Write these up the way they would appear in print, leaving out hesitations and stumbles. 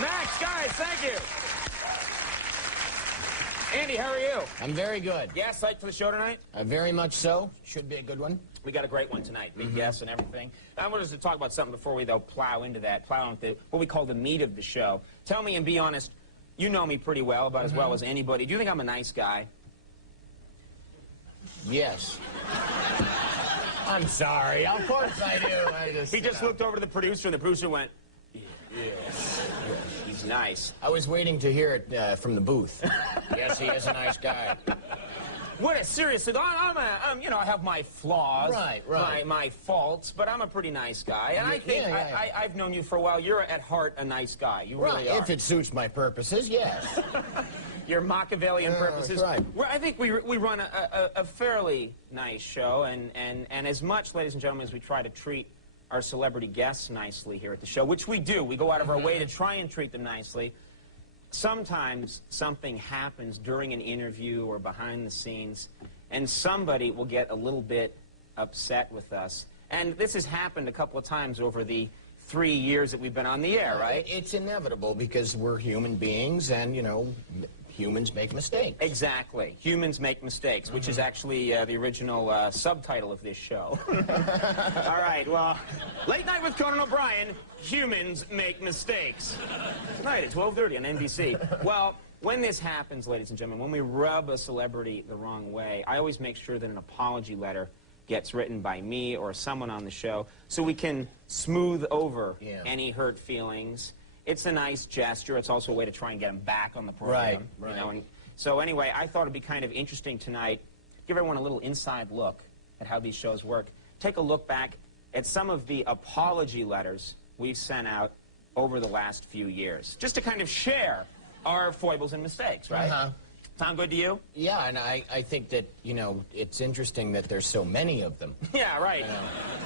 Max, guys, thank you. Andy, how are you? I'm very good. Yeah, psyched for the show tonight? Very much so. Should be a good one. We got a great one tonight. Big guests and everything. I wanted us to talk about something before we, though, plow into what we call the meat of the show. Tell me and be honest, you know me pretty well, about as well as anybody. Do you think I'm a nice guy? Yes. I'm sorry. Of course I do. He just looked over to the producer, and the producer went, yes. He's nice. I was waiting to hear it from the booth. Yes, he is a nice guy. Seriously, I have my flaws, right. my faults, but I'm a pretty nice guy. And I think I've known you for a while. You're at heart a nice guy. You really are. If it suits my purposes, yes. Your Machiavellian purposes. Right. I think we run a fairly nice show, and as much, ladies and gentlemen, as we try to treat our celebrity guests nicely here at the show, which we do. We go out of our way to try and treat them nicely. Sometimes something happens during an interview or behind the scenes, and somebody will get a little bit upset with us. And this has happened a couple of times over the 3 years that we've been on the air, right? It's inevitable because we're human beings and, you know, humans make mistakes. Exactly. Humans make mistakes, which is actually the original subtitle of this show. All right, well, Late Night with Conan O'Brien, Humans Make Mistakes. Tonight at 12:30 on NBC. Well, when this happens, ladies and gentlemen, when we rub a celebrity the wrong way, I always make sure that an apology letter gets written by me or someone on the show so we can smooth over any hurt feelings. It's a nice gesture. It's also a way to try and get them back on the program. Right. You know? And so anyway, I thought it'd be kind of interesting tonight, give everyone a little inside look at how these shows work. Take a look back at some of the apology letters we've sent out over the last few years, just to kind of share our foibles and mistakes, right? Sound good to you? Yeah, and I think that, you know, it's interesting that there's so many of them. Yeah, right.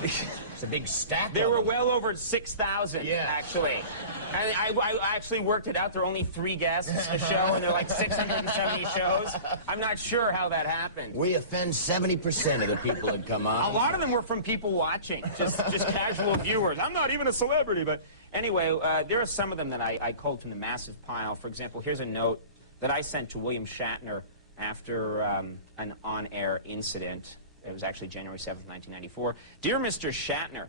It's a big stack. There were well over 6,000, actually. And I actually worked it out. There are only 3 guests a show, and there are like 670 shows. I'm not sure how that happened. We offend 70% of the people that come on. A lot of them were from people watching, just casual viewers. I'm not even a celebrity, but anyway, there are some of them that I culled from the massive pile. For example, here's a note that I sent to William Shatner after an on-air incident. It was actually January 7th, 1994. Dear Mr. Shatner,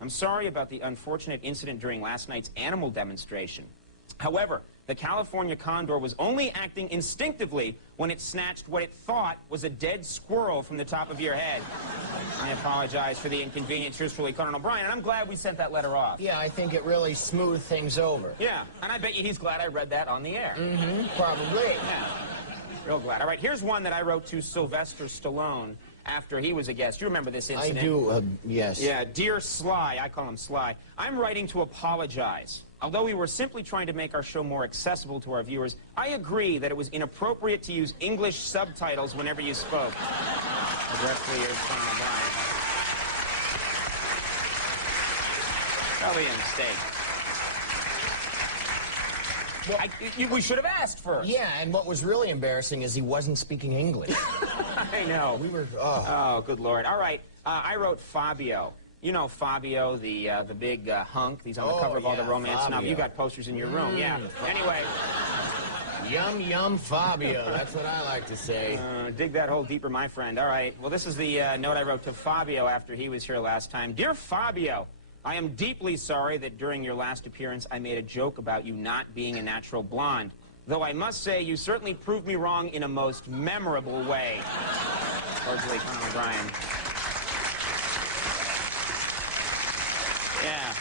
I'm sorry about the unfortunate incident during last night's animal demonstration. However, the California condor was only acting instinctively when it snatched what it thought was a dead squirrel from the top of your head. I apologize for the inconvenience. Yours truly, Conan O'Brien, and I'm glad we sent that letter off. Yeah, I think it really smoothed things over. Yeah, and I bet you he's glad I read that on the air. Probably. Yeah, real glad. All right, here's one that I wrote to Sylvester Stallone after he was a guest. You remember this incident? I do, yes. Yeah, Dear Sly, I call him Sly, I'm writing to apologize. Although we were simply trying to make our show more accessible to our viewers, I agree that it was inappropriate to use English subtitles whenever you spoke. Regretfully, yours, Conan O'Brien. Probably a mistake. Well, we should have asked first. Yeah, and what was really embarrassing is he wasn't speaking English. I know. We were, oh, good Lord. All right, I wrote Fabio. You know Fabio, the big hunk. He's on the cover of all the romance novels. You got posters in your room, Anyway. Yum, yum, Fabio. That's what I like to say. Dig that hole deeper, my friend. All right. Well, this is the note I wrote to Fabio after he was here last time. Dear Fabio, I am deeply sorry that during your last appearance I made a joke about you not being a natural blonde. Though I must say you certainly proved me wrong in a most memorable way. Cordially, Conan O'Brien. Yeah.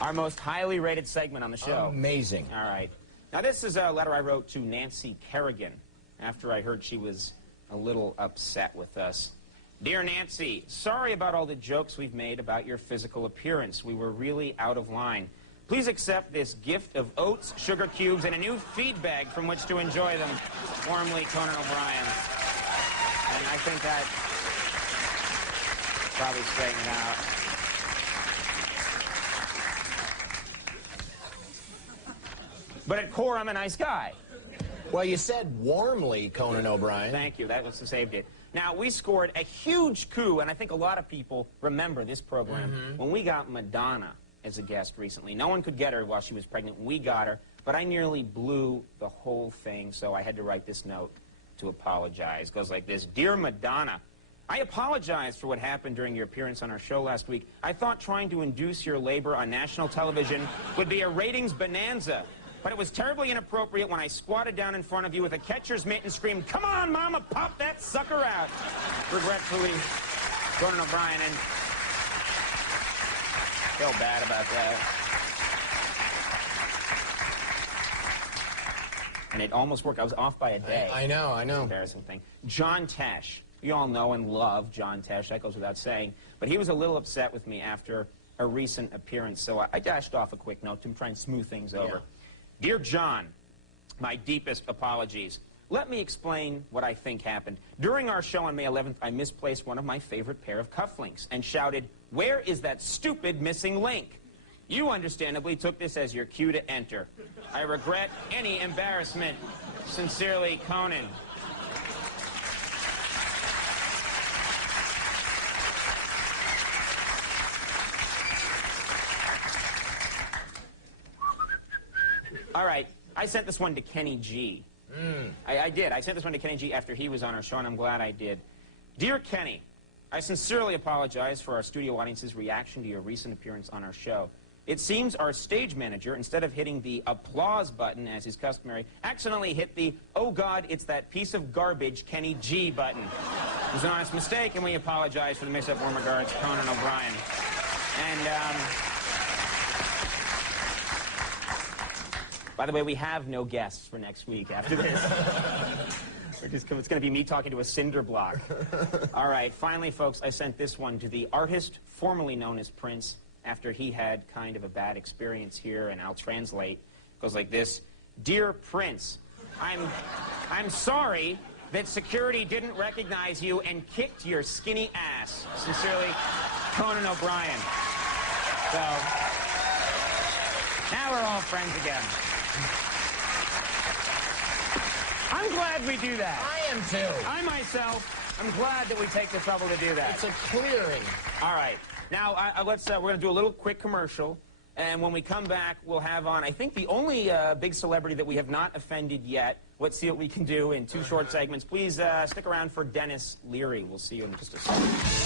Our most highly rated segment on the show. Amazing. All right. Now, this is a letter I wrote to Nancy Kerrigan after I heard she was a little upset with us. Dear Nancy, sorry about all the jokes we've made about your physical appearance. We were really out of line. Please accept this gift of oats, sugar cubes, and a new feed bag from which to enjoy them. Warmly, Conan O'Brien. And I think that probably straighten it out. But at core, I'm a nice guy. Well, you said warmly, Conan O'Brien. Thank you. That was the saved it. Now, we scored a huge coup, and I think a lot of people remember this program, when we got Madonna as a guest recently. No one could get her while she was pregnant. We got her, but I nearly blew the whole thing, so I had to write this note to apologize. It goes like this. Dear Madonna, I apologize for what happened during your appearance on our show last week. I thought trying to induce your labor on national television would be a ratings bonanza, but it was terribly inappropriate when I squatted down in front of you with a catcher's mitt and screamed, "Come on, Mama, pop that sucker out." Regretfully, Conan O'Brien. And feel bad about that. And it almost worked. I was off by a day. I know. Embarrassing thing. John Tesh. We all know and love John Tesh. That goes without saying. But he was a little upset with me after a recent appearance, so I dashed off a quick note to try and smooth things over. Yeah. Dear John, my deepest apologies. Let me explain what I think happened. During our show on May 11th, I misplaced one of my favorite pair of cufflinks and shouted, "Where is that stupid missing link?" You understandably took this as your cue to enter. I regret any embarrassment. Sincerely, Conan. All right, I sent this one to Kenny G. I did. I sent this one to Kenny G after he was on our show, and I'm glad I did. Dear Kenny, I sincerely apologize for our studio audience's reaction to your recent appearance on our show. It seems our stage manager, instead of hitting the applause button as is customary, accidentally hit the, "Oh God, it's that piece of garbage Kenny G button." It was an honest mistake, and we apologize for the mix-up. Warm regards, Conan O'Brien. And, by the way, we have no guests for next week after this. It's going to be me talking to a cinder block. All right, finally, folks, I sent this one to the artist formerly known as Prince after he had kind of a bad experience here, and I'll translate. It goes like this. Dear Prince, I'm sorry that security didn't recognize you and kicked your skinny ass. Sincerely, Conan O'Brien. So, now we're all friends again. I'm glad we do that. I am too. I myself, I'm glad that we take the trouble to do that. It's a clearing. All right. Now, we're going to do a little quick commercial, and when we come back, we'll have on, I think, the only big celebrity that we have not offended yet. Let's see what we can do in two short segments. Please stick around for Dennis Leary. We'll see you in just a second.